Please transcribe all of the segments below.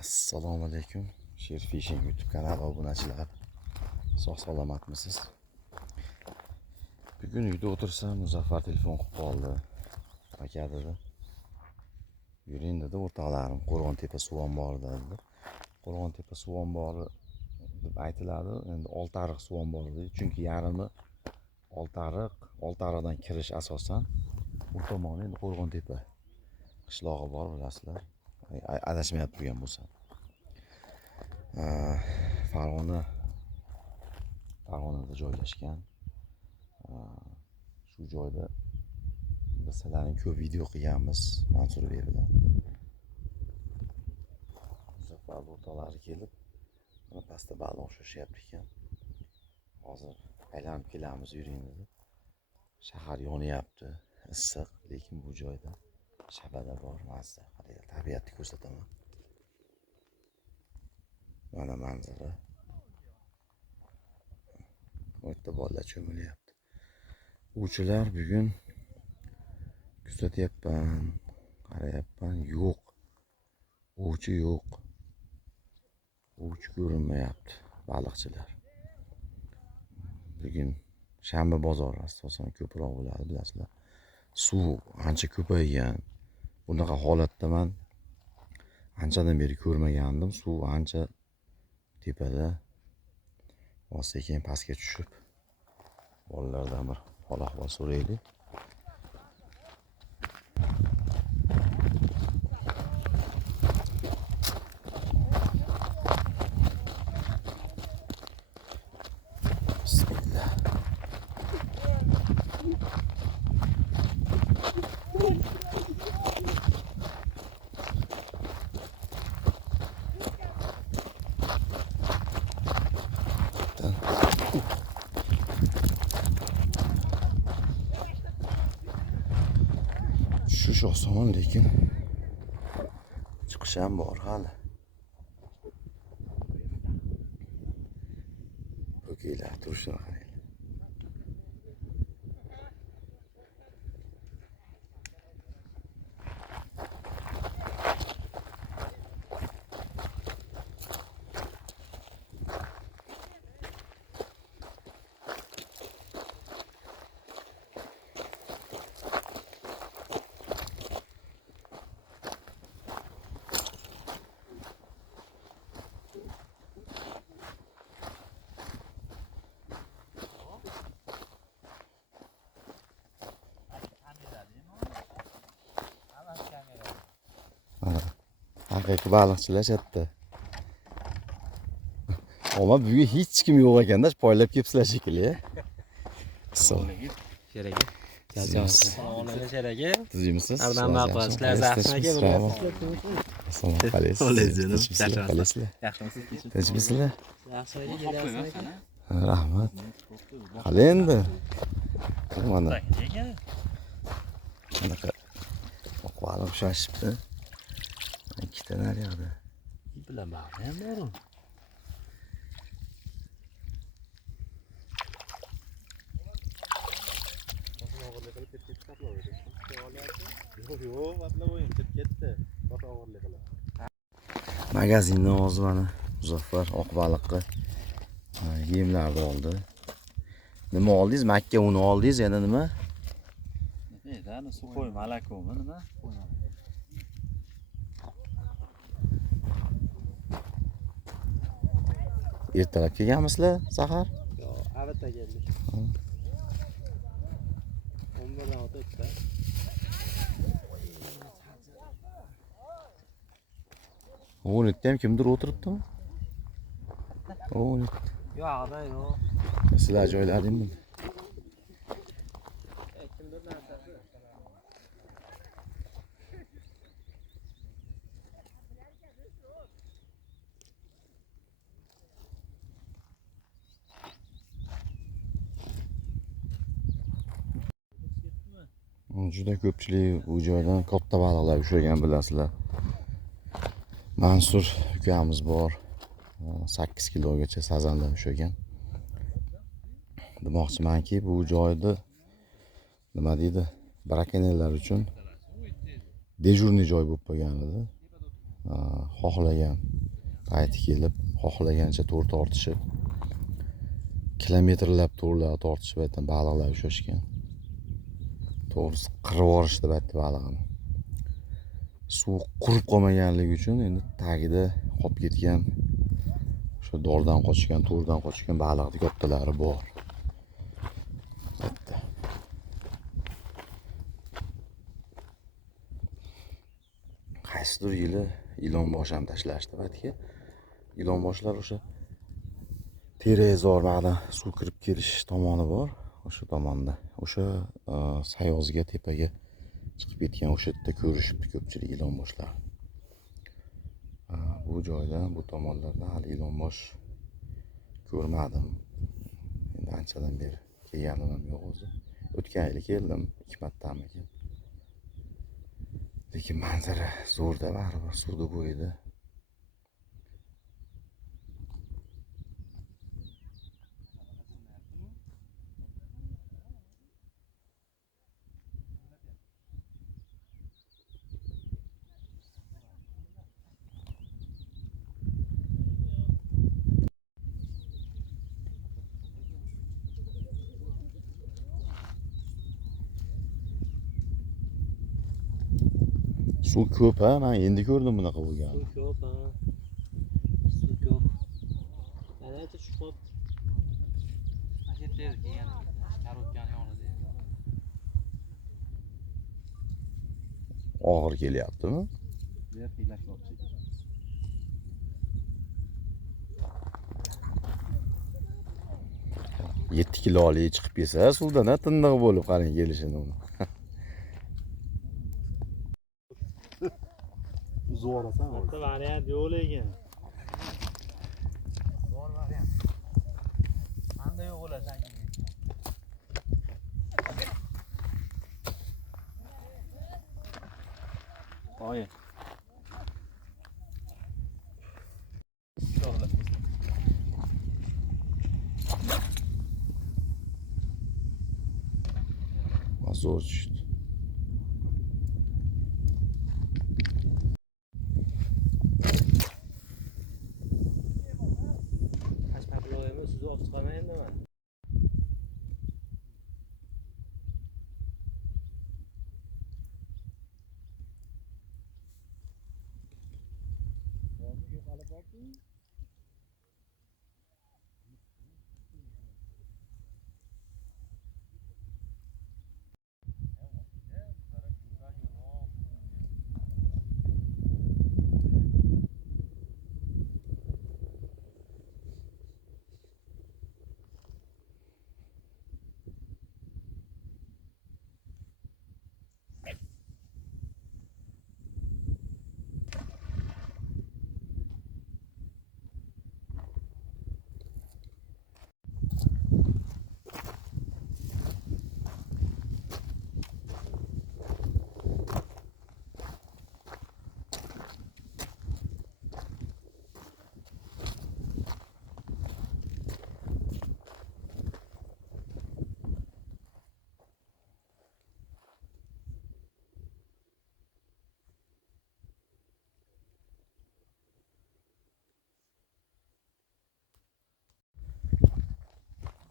Assalomu alaykum. Sher Fishing YouTube kanali obunachilar. Sog' salomatmisiz? Bugun uyda o'tirsam, Muzaffar telefon qilib qoldi. Aka dedi. Yuring dedi, o'rtoqlarim, Qo'rg'ontepa suv ombori dedi. Qo'rg'ontepa suv ombori deb aytiladi. Endi Oltiariq suv ombori deydi. Chunki yarimi Oltiariqdan kirish asosan bu tomoni endi Qo'rg'ontepa qishlog'i bor, bilasizlar. Adashmayap turgan bo'lsa. Farg'onada joylashgan. Shu joyda biz sizlarning ko'p video qilganmiz Mansur Bey bilan. Muzaffar o'rtoqlari kelib, mana pastda baliq ushlashyapti ekan. Hozir aylanib kelamiz, yuring dedi. Shahar yonyapti, issiq, lekin bu joyda shabada bor, mazza. Tabiatni ko'rsataman. Mana manzara. Bu yerda bolalar cho'milyapti. Ovchilar bugun kuzatyapman, qarayapman, yo'q. Ovchi yo'q. Ovchi ko'rinmayapti, baliqchilar. Bugun shanba bozori asosan ko'proq bo'ladi, bilasizlar. Suv ancha ko'paygan. Bunaqa holatda men anchadan beri ko'rmagandim. Suv ancha tepada. Sekin pastga tushib, bolalardan bir hol-ahvol so'raylik. Bismillah. Tushish oson, lekin chiqish ham bor hali. O'keylar turishini qarang. Haqiqiy baliqchilar chatda. Ama bugun hech kim yo'q ekanda, poylab kelibsizlar shekilli. Assalomu alaykum. Sheragi. Assalomu alaykum Sheragi. Tuzimisiz? Ardan baqasizlar, zahmaga bo'lasiz. Assalomu alaykum. Yaxshimisiz? Tinchmisizlar? Yaxshi kelyapsiz. Rahmat. Hali endi. Mana. Bunaqa baliq ushashibdi. Ikkita naryoqda. Bilaman, ham bor. Magazindan hozir mana Muzaffar oq baliqqa yemlarni oldi. Nima oldingiz? Makka uni oldingiz, yana nima? Ana suvoy malakomi nima? Ertalab kelganmisizlar, Sahar? Yo'q, avata keldik. 11 dan o'tibdi. O netda ham kimdir o'tiribdimi? O net. Yo'q, yo'q. Sizlar joylaringmi? Kimdir narsasi. Juda ko'pchilik bu joydan katta baliqlar ushlagan, bilasizlar. Mansur ukamiz bor. 8 kilogacha sazanlar ushlagan. Demoqchimanki, bu joyda nima deydi? Brakonerlar uchun dejurniy joy bo'lib qolgan edi. Xohlagan payti kelib xohlagancha to'r tortishib kilometrlab to'rlar tortishib aytdan baliqlar ushlashgan. To'g'risi qirib yuborishdi baytdi balig'ini. Suv qurib qolmaganligi uchun endi tagida qolib ketgan o'sha dordan qochgan, to'rdan qochgan baliqni kattalari bor. Bitta. Qaysidir yili ilonbosh ham tashlashdi baytga. Ilonboshlar o'sha Terazor ma'dan suv kirib kelish tomoni bor. O'sha tomonda. O'sha sayozga tepaga chiqib ketgan o'sha yerda ko'rishibdi ko'pchilik ilonboshlar. Bu joydan, bu tomonlarda hali ilonbosh ko'rmadim. Endi anchadan beri kelganim ham yo'q o'zi. O'tgan yili keldim, 2 martamikin. Lekin manzara zo'rda, baribir suvni bo'yida. Suv ko'p ha, men endi ko'rdim bunaqa bo'lganini. Suv ko'p ha. Suv ko'p. Ana tushib qolibdi. Paketlar kelganimizda, karobkani yonida. Og'ir kelyaptimi? Juda qiylashmoqchi. 7 kiloli chiqib kelsa suvdan tindig'i bo'lib qarang kelishini uni. Zo'rasan. Bitta variant yo'q lekin. Bor variant. Qanday yo'q bo'lasan keyin? Oyi. Zo'r tushdi. Hashpaployimiz sizni olib chiqamayapman men.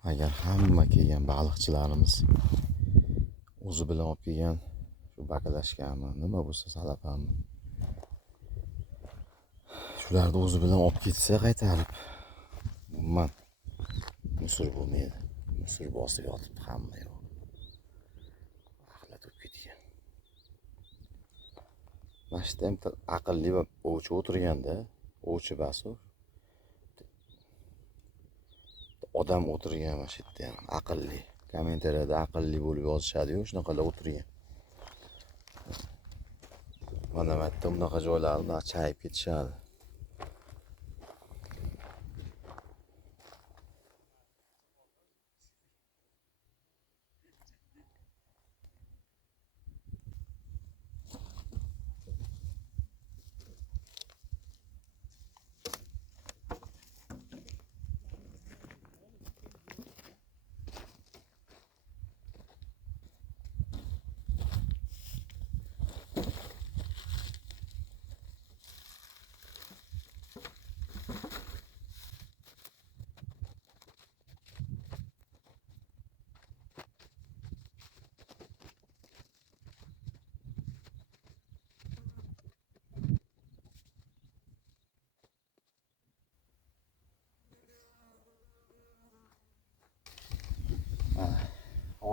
Agar hamma kelgan baliqchilarimiz o'zi bilan olib kelgan shu bakalashkami, nima bo'lsa salapami, shularni o'zi bilan olib ketsa qaytarib, umuman musur bo'lmaydi. Musur bosib yotibdi hamma yo'q. Axlat bo'lib ketgan. Mana shu yerda ham aqlli va ovchi o'tirganda, ovchi basu odam o'tirgan mana shu yerda ham aqlli. Kommentariyada aqlli bo'lib yozishadi-yu, shunaqalar o'tirgan. Mana bu yerda bunaqa joylarni chayib ketishadi.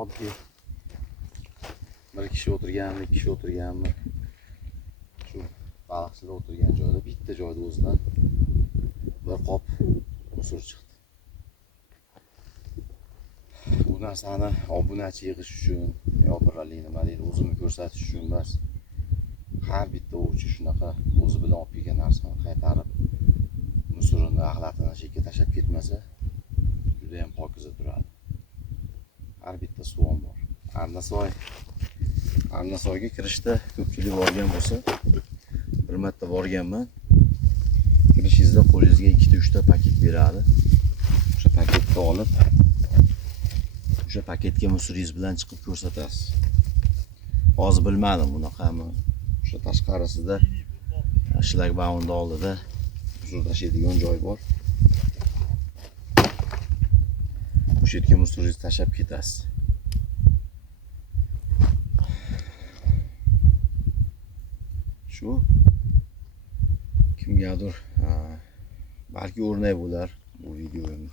oddiy bir kishi o'tirganmi, ikki kishi o'tirganmi, shu baliqchilar o'tirgan joyda bitta joyda o'zidan bir qop musor chiqdi. Bu narsani obunachi yig'ish uchun yo birali nima deydi, o'zimni ko'rsatish uchun emas. Har bitta ovchi shunaqa o'zi bilan olib kelgan narsani qaytarib, musorini, axlatini chekka tashlab ketmasa, juda ham pokiza turadi. Har bitta suvom bor. Arnasoyga kirishda ko'pchilik borgan bo'lsa, bir marta borganman. Kirishingizda qo'lingizga 2-3 ta paket beradi. O'sha paketni olib, o'sha paketga musuringiz bilan chiqib ko'rsatasiz. Hozir bilmadim bunaqami. O'sha tashqarisida shlagbaumni oldida musor tashlaydigan joy bor. O'sha yerga musuringizni tashlab ketasiz. Shu kimgadir balki o'rnak bo'lar bu videoim.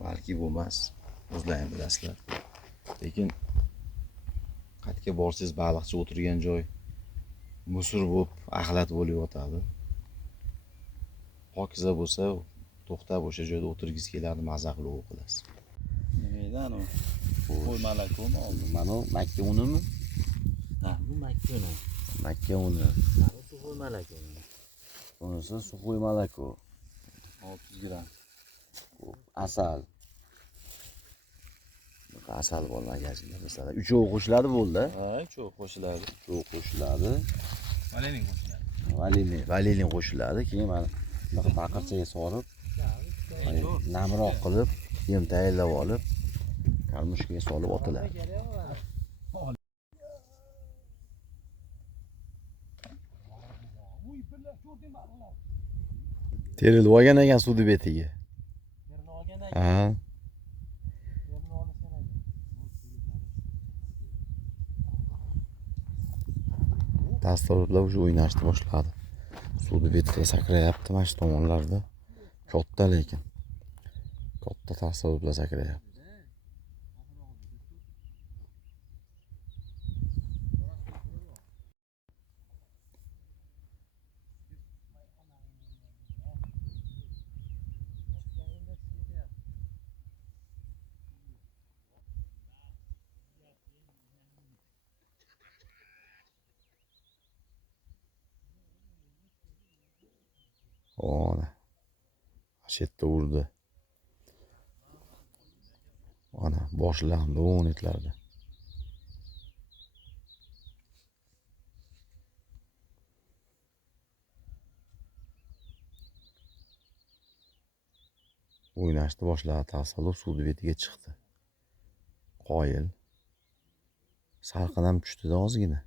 Balki bo'lmas. O'zlaring bilasizlar. Lekin qayerga borsangiz baliqchi o'tirgan joy musor bo'lib, axlat bo'lib yotadi. Pokiza bo'lsa, to'xtab o'sha joyda o'tirgingiz keladi, maza qilib o'qilasiz. Nima edi anu? Qo'y malakami oldi. Mana makka unimi? Ha, bu makka uni. Makka uni. Mana suvoy malaka. Bunisi suvoy malako. 600 gram. Asal. Asal bor magazinde mesela. 3'ü qo'shiladi bo'ldi. Ha, cho'q qo'shiladi. Cho'q qo'shiladi. Valinin qo'shiladi. Valinin qo'shiladi. Keyin mana bunaqa baqirchaga solib, namroq qilib, yem tayyorlab olib, karmushkaga solib otiladi. Terilib olgan ekan suvni betiga. Ha. Tasavvurlar уже o'ynashni boshladi. Suvni betida sakrayapti mana shu tomonlarda. Katta lekin. Katta tasavvurlar sakrayapti. Ona. Shetda urdi. Ana boshlandi o'n etlarda. O'ynashni boshladi, tasalluf suvni betiga chiqdi. Qoyil. Salqin ham tushdi-da ozgina.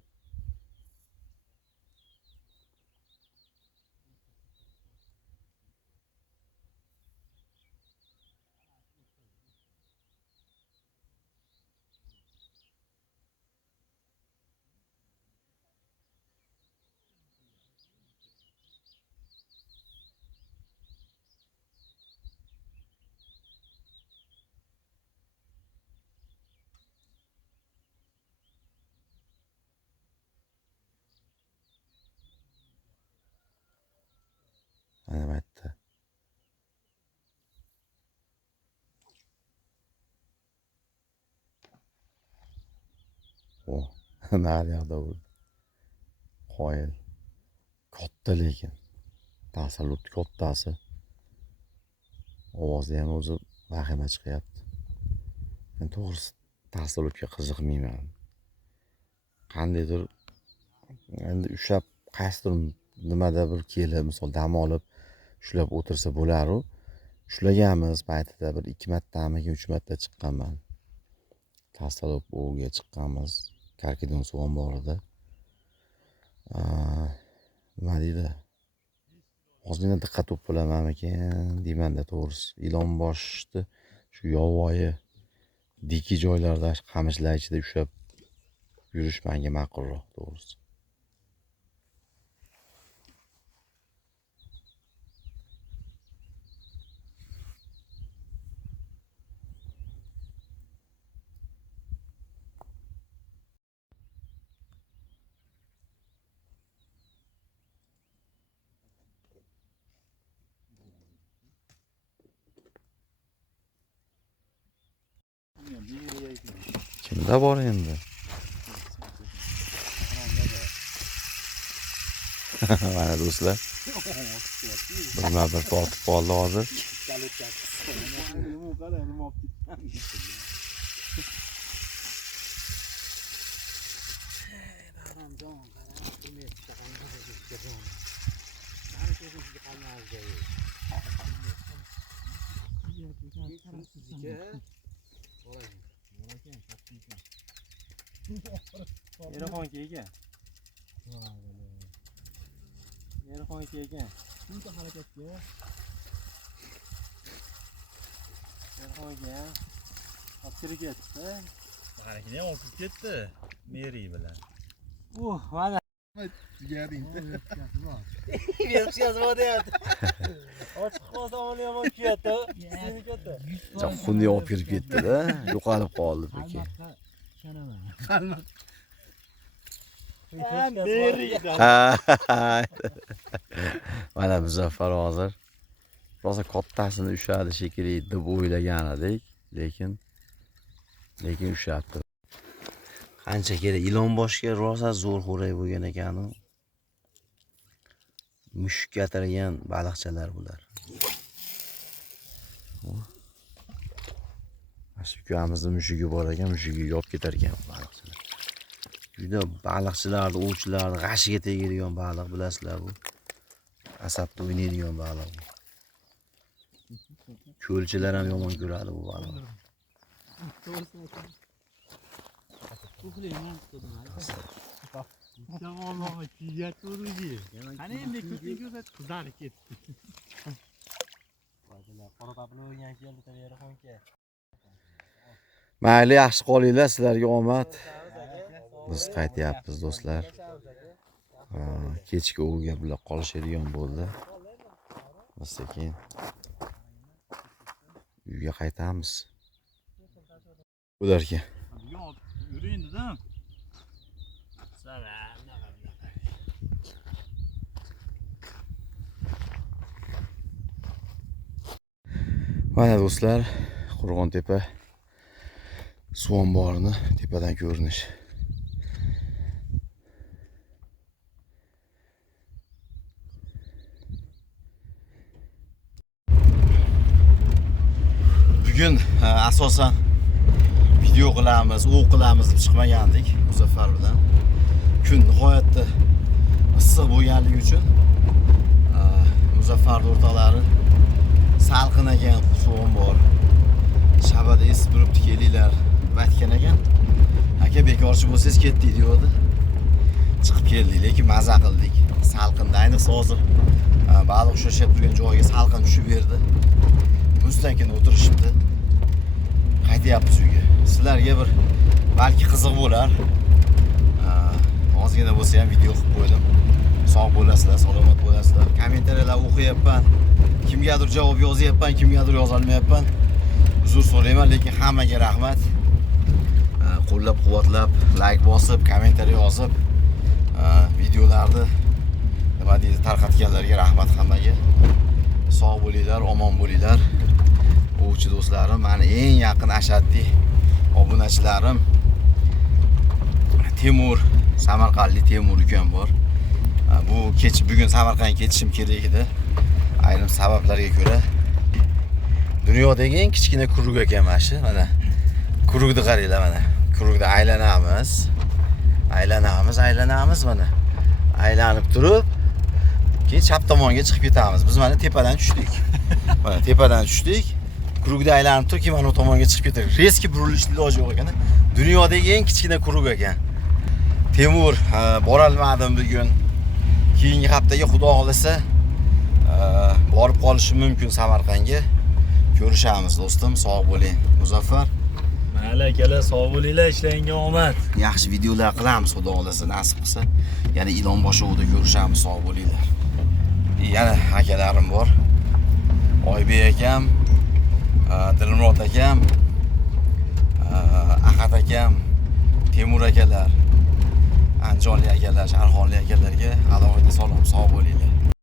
Mana bu yerda. O, naryoqda urdi. Qoyil. Katta lekin. Tasallut kattasi. Ovozi ham o'zi vahima chiqyapti. Men to'g'risi tasallutga qiziqmayman. Qandaydir endi ushlab qaysidir nimada bir kelib, misol dam olib ushlab o'tirsa bo'lar-u. Ushlaganmiz paytida bir 2 martami, 3 marta chiqqanman. Tasalluf o'ga chiqqanmiz. Karkidon suvom bor edi. Nima deydi? Ozgina diqqat to'plamanmikin deyman-da to'g'risi. Ilon boshni shu yovvoyi diki joylarda qamishlar ichida ushlab yurish menga ma'qulroq to'g'risi. Nima bor endi? Mana do'stlar. Bir tortib qoldi hozir. Yerxonga ega. Yerxonga ega. Shuncha harakatga. Yerxonga. Olib ketdi. Maniki ham olib ketdi. Meri bilan. Mana Berishga bor deyapti. Ochiq qolsa uni ham olib ketdi. Seni ketdi. Xunni olib kirib ketdi-da, yo'qolib qoldi peki. Ishonaman. Mana Muzaffar hozir rosa kattasini ushladi shekilli deb o'ylagan edik, lekin ushlabdi. Qancha kerak ilon boshga rosa zo'r xo'ray bo'lgan ekan u. Mushuk gatirgan baliqchalar bular. Mana ukamizning mushugi bor ekan, mushugi yop ketar ekan baliqchalar. Juda baliqchilarni, ovchilarni g'ashiga tegadigan baliq bilasizlar bu. Asabda o'ynaydigan baliq. Ko'lchilar ham yomon ko'radi bu baliqni. Vallahi kiyat urdi. Qani endi ko'ting ko'rsat qizarib ketdi. Qora qablo o'ynagan keldi Yerxonga. Mayli, yaxshi qolinglar, sizlarga omad. Biz qaytyapmiz do'stlar. Kechki o'g'ga bilan qolishadigan bo'ldi. Biz sekin uyga qaytamiz. Ularga Yo'q, yurindi-da. mana do'stlar, Qo'rg'ontepa suv omborini tepadan ko'rinish. Bugun asosan video qilamiz, qilamiz deb chiqmagandik Muzaffar bilan. Kun nihoyatda issiq bo'lganligi uchun Muzaffar o'rtoqlari salqin ekan, suvim bor. Shabada esib turibdi, kelinglar, aytgan ekan. Aka bekorchi bo'lsangiz ketdik deydi. Chiqib keldik, lekin maza qildik. Salqinda, ayniqsa hozir baliq ushlashib turgan joyga salqin tushib berdi. Muzdankina o'tirishibdi. Qaytyapmiz uyga. Sizlarga bir balki qiziq bo'lar. Ozgina bo'lsa ham video qilib qo'ydim. Sog' bo'lasizlar, salomat bo'lasizlar. Kommentariyalar o'qiyapman. Kimgadir javob yozyapman, kimgadir yoza olmayapman. Uzr so'rayman, lekin hammaga rahmat. Qo'llab-quvvatlab, like bosib, kommentariya yozib, videolarni nima deydi, tarqatganlarga rahmat hammaga. Sog' bo'linglar, omon bo'linglar. O'quvchi do'stlarim, meni eng yaqin ashaddiy obunachilarim Temur, Samarqandlik Temur ukam bor. Bu bugun Samarqandga ketishim kerak edi. Ayrim sabablarga ko'ra. Dunyodagi eng kichkina kuruk ekan mana shu. Mana kurukni qaranglar mana. Kurukda aylanamiz mana. Aylanib turib, keyin chap tomonga chiqib ketamiz. Biz mana tepadan tushdik. Mana tepadan tushdik. Kurukda aylanib turib, keyin mana o tomonga chiqib ketdik. Reski burilishni iloji yo'q ekan. Dunyodagi eng kichkina kuruk ekan. Temur, bora olmadim bugun. Keyingi haftaga xudo xolasa borib qolishim mumkin Samarqandga. Ko'rishamiz do'stim, sog' bo'ling. Muzaffar, Mayli akalar, sog' bo'linglar, ishlaringga omad. yaxshi videolar qilamiz xudo xolasa, nasib qilsa. Yana ilon boshida ko'rishamiz, sog' bo'linglar. Yana akalarim bor. Oybek akam, Dilmurod akam, Ahad akam, Temur akalar, Anjonli akalar, Sharxonli akalarga alohida salom, sog' bo'linglar.